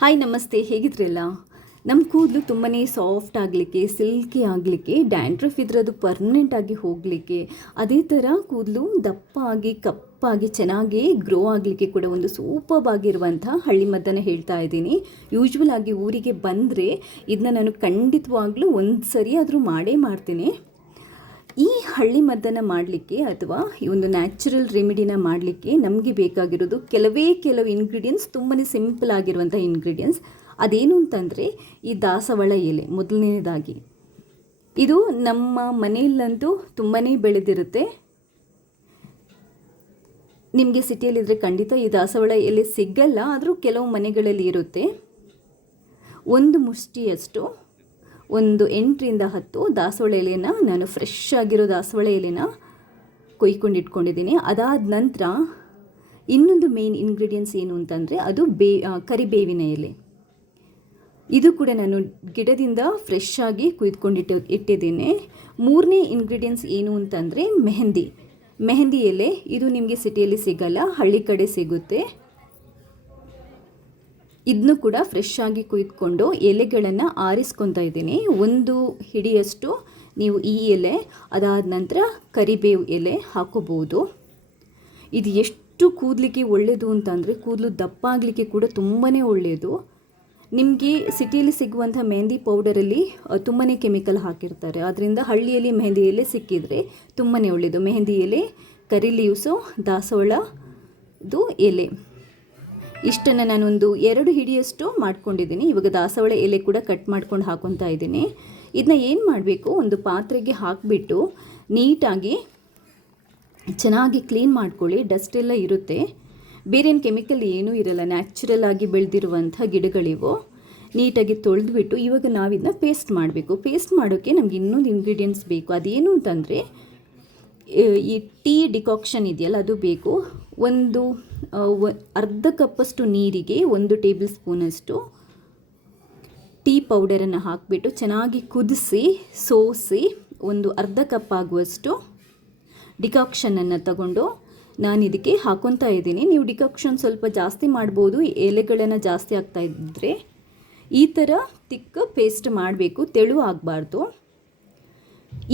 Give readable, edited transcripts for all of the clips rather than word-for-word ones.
Hi ನಮಸ್ತೆ, ಹೇಗಿದ್ರಲ್ಲ? ನಮ್ಮ ಕೂದಲು ತುಂಬಾ ಸಾಫ್ಟ್ ಆಗಲಿಕ್ಕೆ, ಸಿಲ್ಕಿ ಆಗಲಿಕ್ಕೆ, ಡ್ಯಾಂಡ್ರಫ್ ಇದ್ರೆ ಅದು ಪರ್ಮನೆಂಟ್ ಆಗಿ ಹೋಗಲಿಕ್ಕೆ, ಅದೇ ಥರ ಕೂದಲು ದಪ್ಪಾಗಿ ಕಪ್ಪಾಗಿ ಚೆನ್ನಾಗಿ ಗ್ರೋ ಆಗಲಿಕ್ಕೆ ಕೂಡ ಒಂದು ಸೂಪರ್ಬ್ ಆಗಿರುವಂಥ ಹಳ್ಳಿ ಮದ್ದನ್ನು ಹೇಳ್ತಾ ಇದ್ದೀನಿ. ಯೂಶ್ವಲ್ ಆಗಿ ಊರಿಗೆ ಬಂದರೆ ಇದನ್ನ ನಾನು ಖಂಡಿತವಾಗ್ಲೂ ಒಂದು ಸರಿ ಆದರೂ ಮಾಡೇ ಮಾಡ್ತೀನಿ. ಈ ಹಳ್ಳಿ ಮದ್ದನ್ನು ಮಾಡಲಿಕ್ಕೆ ಅಥವಾ ಈ ಒಂದು ನ್ಯಾಚುರಲ್ ರೆಮಿಡಿನ ಮಾಡಲಿಕ್ಕೆ ನಮಗೆ ಬೇಕಾಗಿರೋದು ಕೆಲವು ಇಂಗ್ರೀಡಿಯೆಂಟ್ಸ್, ತುಂಬಾ ಸಿಂಪಲ್ ಆಗಿರುವಂಥ ಇಂಗ್ರೀಡಿಯೆಂಟ್ಸ್. ಅದೇನು ಅಂತಂದರೆ ಈ ದಾಸವಾಳ ಎಲೆ. ಮೊದಲನೇದಾಗಿ ಇದು ನಮ್ಮ ಮನೆಯಲ್ಲಂತೂ ತುಂಬಾ ಬೆಳೆದಿರುತ್ತೆ. ನಿಮಗೆ ಸಿಟಿಯಲ್ಲಿದ್ದರೆ ಖಂಡಿತ ಈ ದಾಸವಾಳ ಎಲೆ ಸಿಗಲ್ಲ, ಆದರೂ ಕೆಲವು ಮನೆಗಳಲ್ಲಿ ಇರುತ್ತೆ. ಒಂದು ಮುಷ್ಟಿಯಷ್ಟು, ಒಂದು 8ರಿಂದ 10 ದಾಸವಾಳ ಎಲೆನ ನಾನು ಫ್ರೆಶ್ ಆಗಿರೋ ದಾಸವಾಳ ಎಲೆನ ಕೊಯ್ಕೊಂಡು ಇಟ್ಕೊಂಡಿದ್ದೀನಿ. ಅದಾದ ನಂತರ ಇನ್ನೊಂದು ಮೇನ್ ಇಂಗ್ರೀಡಿಯೆಂಟ್ಸ್ ಏನು ಅಂತಂದರೆ ಅದು ಕರಿಬೇವಿನ ಎಲೆ. ಇದು ಕೂಡ ನಾನು ಗಿಡದಿಂದ ಫ್ರೆಶ್ ಆಗಿ ಇಟ್ಟಿದ್ದೀನಿ. ಮೂರನೇ ಇಂಗ್ರೀಡಿಯೆಂಟ್ಸ್ ಏನು ಅಂತಂದರೆ ಮೆಹಂದಿ ಎಲೆ. ಇದು ನಿಮಗೆ ಸಿಟಿಯಲ್ಲಿ ಸಿಗಲ್ಲ, ಹಳ್ಳಿ ಕಡೆ ಸಿಗುತ್ತೆ. ಇದನ್ನು ಕೂಡ ಫ್ರೆಶ್ ಆಗಿ ಕುಯ್ದುಕೊಂಡು ಎಲೆಗಳನ್ನು ಆರಿಸ್ಕೊತಾ ಇದ್ದೀನಿ. ಒಂದು ಹಿಡಿಯಷ್ಟು ನೀವು ಈ ಎಲೆ, ಅದಾದ ನಂತರ ಕರಿಬೇವು ಎಲೆ ಹಾಕೋಬೋದು. ಇದು ಎಷ್ಟು ಕೂದಲಿಗೆ ಒಳ್ಳೆಯದು ಅಂತಂದರೆ ಕೂದಲು ದಪ್ಪಾಗಲಿಕ್ಕೆ ಕೂಡ ತುಂಬಾ ಒಳ್ಳೆಯದು. ನಿಮಗೆ ಸಿಟಿಯಲ್ಲಿ ಸಿಗುವಂಥ ಮೆಹಂದಿ ಪೌಡರಲ್ಲಿ ತುಂಬಾ ಕೆಮಿಕಲ್ ಹಾಕಿರ್ತಾರೆ. ಅದರಿಂದ ಹಳ್ಳಿಯಲ್ಲಿ ಮೆಹಂದಿ ಎಲೆ ಸಿಕ್ಕಿದರೆ ತುಂಬಾ ಒಳ್ಳೆಯದು. ಮೆಹಂದಿ ಎಲೆ, ಕರಿ ಲೀವ್ಸು, ದಾಸವಾಳದ್ದು ಎಲೆ, ಇಷ್ಟನ್ನು ನಾನೊಂದು 2 ಹಿಡಿಯಷ್ಟು ಮಾಡ್ಕೊಂಡಿದ್ದೀನಿ. ಇವಾಗ ದಾಸವಾಳ ಎಲೆ ಕೂಡ ಕಟ್ ಮಾಡ್ಕೊಂಡು ಹಾಕೊತಾ ಇದ್ದೀನಿ. ಇದನ್ನ ಏನು ಮಾಡಬೇಕು, ಒಂದು ಪಾತ್ರೆಗೆ ಹಾಕಿಬಿಟ್ಟು ನೀಟಾಗಿ ಚೆನ್ನಾಗಿ ಕ್ಲೀನ್ ಮಾಡ್ಕೊಳ್ಳಿ. ಡಸ್ಟ್ ಎಲ್ಲ ಇರುತ್ತೆ, ಬೇರೇನು ಕೆಮಿಕಲ್ ಏನೂ ಇರಲ್ಲ, ನ್ಯಾಚುರಲ್ ಆಗಿ ಬೆಳೆದಿರುವಂಥ ಗಿಡಗಳಿವು. ನೀಟಾಗಿ ತೊಳೆದ್ಬಿಟ್ಟು ಇವಾಗ ನಾವಿದನ್ನ ಪೇಸ್ಟ್ ಮಾಡಬೇಕು. ಪೇಸ್ಟ್ ಮಾಡೋಕ್ಕೆ ನಮ್ಗೆ ಇನ್ನೊಂದು ಇಂಗ್ರೀಡಿಯೆಂಟ್ಸ್ ಬೇಕು. ಅದೇನು ಅಂತಂದರೆ ಈ ಟೀ ಡಿಕಾಕ್ಷನ್ ಇದೆಯಲ್ಲ, ಅದು ಬೇಕು. ಒಂದು ಅರ್ಧ ಕಪ್ಪಷ್ಟು ನೀರಿಗೆ 1 ಟೇಬಲ್ ಸ್ಪೂನಷ್ಟು ಟೀ ಪೌಡರನ್ನು ಹಾಕಿಬಿಟ್ಟು ಚೆನ್ನಾಗಿ ಕುದಿಸಿ ಸೋಸಿ ಒಂದು ಅರ್ಧ ಕಪ್ ಆಗುವಷ್ಟು ಡಿಕಾಕ್ಷನನ್ನು ತಗೊಂಡು ನಾನು ಇದಕ್ಕೆ ಹಾಕೊತಾ ಇದ್ದೀನಿ. ನೀವು ಡಿಕಾಕ್ಷನ್ ಸ್ವಲ್ಪ ಜಾಸ್ತಿ ಮಾಡ್ಬೋದು, ಎಲೆಗಳನ್ನು ಜಾಸ್ತಿ ಆಗ್ತಾ ಇದ್ದರೆ. ಈ ಥರ ತಿಕ್ಕ ಪೇಸ್ಟ್ ಮಾಡಬೇಕು, ತೆಳು ಆಗಬಾರ್ದು.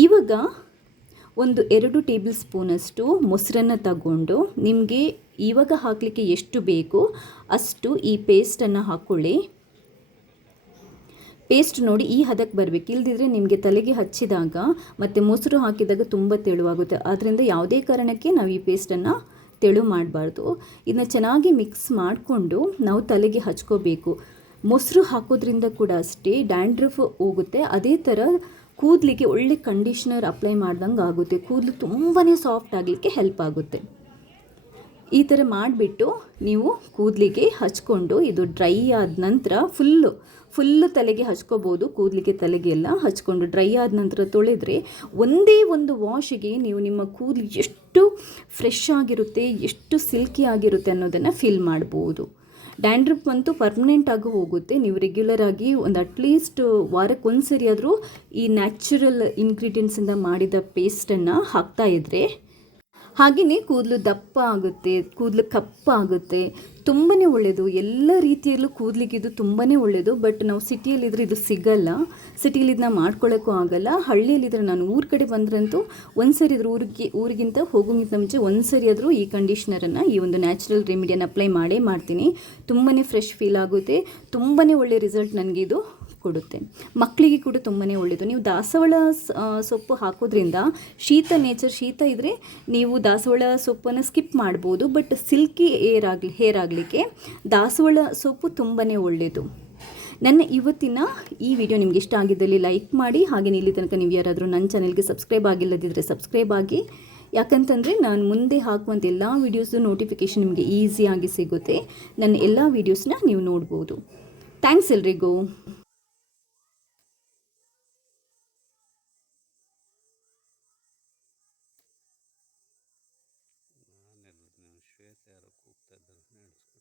ಇವಾಗ ಒಂದು 2 ಟೇಬಲ್ ಸ್ಪೂನಷ್ಟು ಮೊಸರನ್ನು ತಗೊಂಡು ನಿಮಗೆ ಇವಾಗ ಹಾಕಲಿಕ್ಕೆ ಎಷ್ಟು ಬೇಕು ಅಷ್ಟು ಈ ಪೇಸ್ಟನ್ನು ಹಾಕ್ಕೊಳ್ಳಿ. ಪೇಸ್ಟ್ ನೋಡಿ ಈ ಹದಕ್ಕೆ ಬರಬೇಕು, ಇಲ್ದಿದ್ರೆ ನಿಮಗೆ ತಲೆಗೆ ಹಚ್ಚಿದಾಗ ಮತ್ತು ಮೊಸರು ಹಾಕಿದಾಗ ತುಂಬ ತೆಳುವಾಗುತ್ತೆ. ಆದ್ದರಿಂದ ಯಾವುದೇ ಕಾರಣಕ್ಕೆ ನಾವು ಈ ಪೇಸ್ಟನ್ನು ತೆಳು ಮಾಡಬಾರ್ದು. ಇದನ್ನ ಚೆನ್ನಾಗಿ ಮಿಕ್ಸ್ ಮಾಡಿಕೊಂಡು ನಾವು ತಲೆಗೆ ಹಚ್ಕೋಬೇಕು. ಮೊಸರು ಹಾಕೋದ್ರಿಂದ ಕೂಡ ಅಷ್ಟೇ ಡ್ಯಾಂಡ್ರಫ್ ಹೋಗುತ್ತೆ. ಅದೇ ಥರ ಕೂದಲಿಗೆ ಒಳ್ಳೆ ಕಂಡೀಷ್ನರ್ ಅಪ್ಲೈ ಮಾಡ್ದಂಗೆ ಆಗುತ್ತೆ. ಕೂದಲು ತುಂಬಾ ಸಾಫ್ಟ್ ಆಗಲಿಕ್ಕೆ ಹೆಲ್ಪ್ ಆಗುತ್ತೆ. ಈ ಥರ ಮಾಡಿಬಿಟ್ಟು ನೀವು ಕೂದಲಿಗೆ ಹಚ್ಕೊಂಡು ಇದು ಡ್ರೈ ಆದ ನಂತರ ಫುಲ್ಲು ತಲೆಗೆ ಹಚ್ಕೋಬೋದು. ಕೂದಲಿಗೆ ತಲೆಗೆಲ್ಲ ಹಚ್ಕೊಂಡು ಡ್ರೈ ಆದ ನಂತರ ತೊಳೆದ್ರೆ ಒಂದೇ ಒಂದು ವಾಶಿಗೆ ನೀವು ನಿಮ್ಮ ಕೂದಲು ಎಷ್ಟು ಫ್ರೆಶ್ ಆಗಿರುತ್ತೆ, ಎಷ್ಟು ಸಿಲ್ಕಿ ಆಗಿರುತ್ತೆ ಅನ್ನೋದನ್ನು ಫೀಲ್ ಮಾಡ್ಬೋದು. ಡ್ಯಾಂಡ್ರಫ್ ಅಂತೂ ಪರ್ಮನೆಂಟ್ ಆಗಿ ಹೋಗುತ್ತೆ. ನೀವು ರೆಗ್ಯುಲರ್ ಆಗಿ ಒಂದು ಅಟ್ಲೀಸ್ಟ್ ವಾರಕ್ಕೆ ಒಂದು ಸರಿ ಆದರೂ ಈ ನ್ಯಾಚುರಲ್ ಇಂಗ್ರೀಡಿಯೆಂಟ್ಸಿಂದ ಮಾಡಿದ ಪೇಸ್ಟನ್ನು ಹಾಕ್ತಾ ಇದ್ದರೆ, ಹಾಗೆಯೇ ಕೂದಲು ದಪ್ಪ ಆಗುತ್ತೆ, ಕೂದಲು ಕಪ್ಪಾಗುತ್ತೆ. ತುಂಬಾ ಒಳ್ಳೆಯದು. ಎಲ್ಲ ರೀತಿಯಲ್ಲೂ ಕೂದಲಿಗೆ ಇದು ತುಂಬಾ ಒಳ್ಳೆಯದು. ಬಟ್ ನಾವು ಸಿಟಿಯಲ್ಲಿದ್ದರೆ ಇದು ಸಿಗಲ್ಲ, ಸಿಟಿಯಲ್ಲಿ ಇದನ್ನ ಮಾಡ್ಕೊಳ್ಳೋಕ್ಕೂ ಆಗಲ್ಲ. ಹಳ್ಳಿಯಲ್ಲಿದ್ದರೆ ನಾನು ಊರ ಕಡೆ ಬಂದ್ರಂತೂ ಒಂದು ಸರಿ ಆದರೂ ಊರಿಗಿಂತ ಹೋಗೋಂಗಿಂತ ಮುಂಚೆ ಒಂದು ಸರಿ ಆದರೂ ಈ ಕಂಡೀಷ್ನರನ್ನು, ಈ ಒಂದು ನ್ಯಾಚುರಲ್ ರೆಮಿಡಿಯನ್ನು ಅಪ್ಲೈ ಮಾಡೇ ಮಾಡ್ತೀನಿ. ತುಂಬಾ ಫ್ರೆಶ್ ಫೀಲ್ ಆಗುತ್ತೆ. ತುಂಬಾ ಒಳ್ಳೆಯ ರಿಸಲ್ಟ್ ನನಗೆ ಇದು ಕೊಡುತ್ತೆ. ಮಕ್ಕಳಿಗೆ ಕೂಡ ತುಂಬಾ ಒಳ್ಳೆಯದು. ನೀವು ದಾಸವಾಳ ಸೊಪ್ಪು ಹಾಕೋದ್ರಿಂದ ಶೀತ ಇದ್ದರೆ ನೀವು ದಾಸವಾಳ ಸೊಪ್ಪನ್ನು ಸ್ಕಿಪ್ ಮಾಡ್ಬೋದು. ಬಟ್ ಸಿಲ್ಕಿ ಹೇರ್ ಆಗಲಿಕ್ಕೆ ದಾಸವಾಳ ಸೊಪ್ಪು ತುಂಬಾ ಒಳ್ಳೆಯದು. ನನ್ನ ಇವತ್ತಿನ ಈ ವಿಡಿಯೋ ನಿಮ್ಗೆ ಇಷ್ಟ ಆಗಿದ್ದಲ್ಲಿ ಲೈಕ್ ಮಾಡಿ. ಹಾಗೆ ಇಲ್ಲಿ ತನಕ ನೀವು ಯಾರಾದರೂ ನನ್ನ ಚಾನೆಲ್ಗೆ ಸಬ್ಸ್ಕ್ರೈಬ್ ಆಗಿಲ್ಲದಿದ್ದರೆ ಸಬ್ಸ್ಕ್ರೈಬ್ ಆಗಿ. ಯಾಕಂತಂದರೆ ನಾನು ಮುಂದೆ ಹಾಕುವಂಥ ಎಲ್ಲ ವೀಡಿಯೋಸ್ದು ನೋಟಿಫಿಕೇಷನ್ ನಿಮಗೆ ಈಸಿಯಾಗಿ ಸಿಗುತ್ತೆ. ನನ್ನ ಎಲ್ಲ ವೀಡಿಯೋಸ್ನ ನೀವು ನೋಡ್ಬೋದು. ಥ್ಯಾಂಕ್ಸ್ ಎಲ್ರಿಗೂ. ಶ್ವೇತ ಯಾರೋ ಕೂಗ್ತಾ ಇದ್ದಾರೆ.